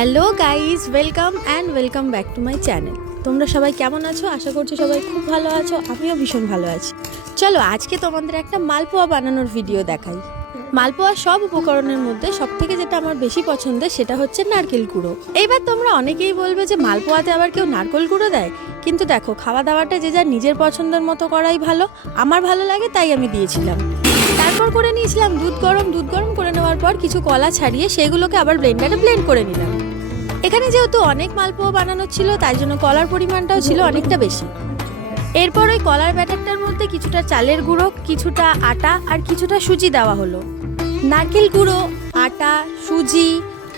Hello guys, welcome back to my channel. তোমরা সবাই কেমন আছো? আশা করছি সবাই খুব ভালো আছো। আমিও ভীষণ ভালো আছি। চলো আজকে তোমাদের একটা মালপোয়া বানানোর ভিডিও দেখাই। মালপোয়া সব উপকরণের মধ্যে সবথেকে যেটা আমার বেশি পছন্দের সেটা হচ্ছে নারকেল গুঁড়ো। এইবার তোমরা অনেকেই বলবে যে মালপোয়াতে আবার কেউ নারকেল গুঁড়ো দেয়, কিন্তু দেখো খাওয়া দাওয়াটা যে যার নিজের পছন্দের মতো করাই ভালো। আমার ভালো লাগে তাই আমি দিয়েছিলাম। তারপর করে নিয়েছিলাম দুধ গরম করে নেওয়ার পর কিছু কলা ছাড়িয়ে সেগুলোকে আবার ব্লেন্ডারে ব্লেন্ড করে নিলাম। এখানে যেহেতু অনেক মালপোয়া বানানো ছিল তাই জন্য কলার পরিমাণটাও ছিল অনেকটা বেশি। এরপর ওই কলার ব্যাটারটার মধ্যে কিছুটা চালের গুঁড়ো, কিছুটা আটা আর কিছুটা সুজি দেওয়া হলো। নারকেল গুঁড়ো, আটা, সুজি,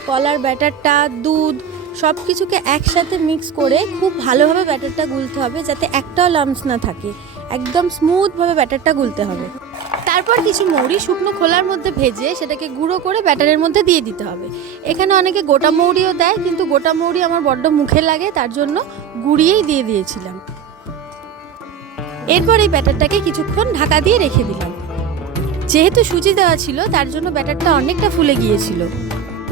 কলার ব্যাটারটা, দুধ সব কিছুকে একসাথে মিক্স করে খুব ভালোভাবে ব্যাটারটা গুলতে হবে, যাতে একটাও লাম্পস না থাকে। একদম স্মুথভাবে ব্যাটারটা গুলতে হবে। তারপর কিছু মৌরি শুকনো খোলার মধ্যে ভেজে সেটাকে গুঁড়ো করে ব্যাটারের মধ্যে দিয়ে দিতে হবে। এখানে অনেকে গোটা মৌরিও দেয়, কিন্তু গোটা মৌরি আমার বড্ড মুখে লাগে, তার জন্য গুঁড়িয়েই দিয়ে দিয়েছিলাম। এরপর এই ব্যাটারটাকে কিছুক্ষণ ঢাকা দিয়ে রেখে দিলাম। যেহেতু সুজি দেওয়া ছিল তার জন্য ব্যাটারটা অনেকটা ফুলে গিয়েছিল।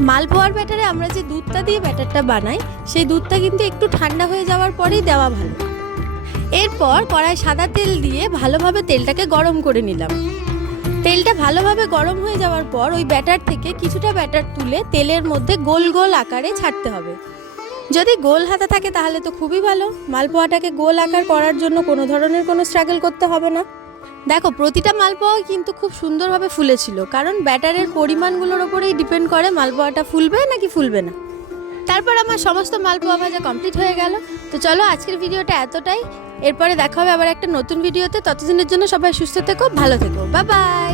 মালপোয়ার ব্যাটারে আমরা যে দুধটা দিয়ে ব্যাটারটা বানাই সেই দুধটা কিন্তু একটু ঠান্ডা হয়ে যাওয়ার পরেই দেওয়া ভালো। এরপর কড়াই সাদা তেল দিয়ে ভালোভাবে তেলটাকে গরম করে নিলাম। তেলটা ভালোভাবে গরম হয়ে যাওয়ার পর ওই ব্যাটার থেকে কিছুটা ব্যাটার তুলে তেলের মধ্যে গোল গোল আকারে ছাড়তে হবে। যদি গোল হাতা থাকে তাহলে তো খুবই ভালো। মালপোয়াটাকে গোল আকার করার জন্য কোনো ধরনের কোনো স্ট্রাগল করতে হবে না। দেখো প্রতিটা মালপোয়া কিন্তু খুব সুন্দরভাবে ফুলেছিল, কারণ ব্যাটারের পরিমাণগুলোর ওপরেই ডিপেন্ড করে মালপোয়াটা ফুলবে নাকি ফুলবে না। তারপর আমার সমস্ত মালপোয়া ভাজা কমপ্লিট হয়ে গেল। তো চলো আজকের ভিডিওটা এতটাই। এরপরে দেখা হবে আবার একটা নতুন ভিডিওতে। ততদিনের জন্য সবাই সুস্থ থেকো, ভালো থেকো, বাই বাই।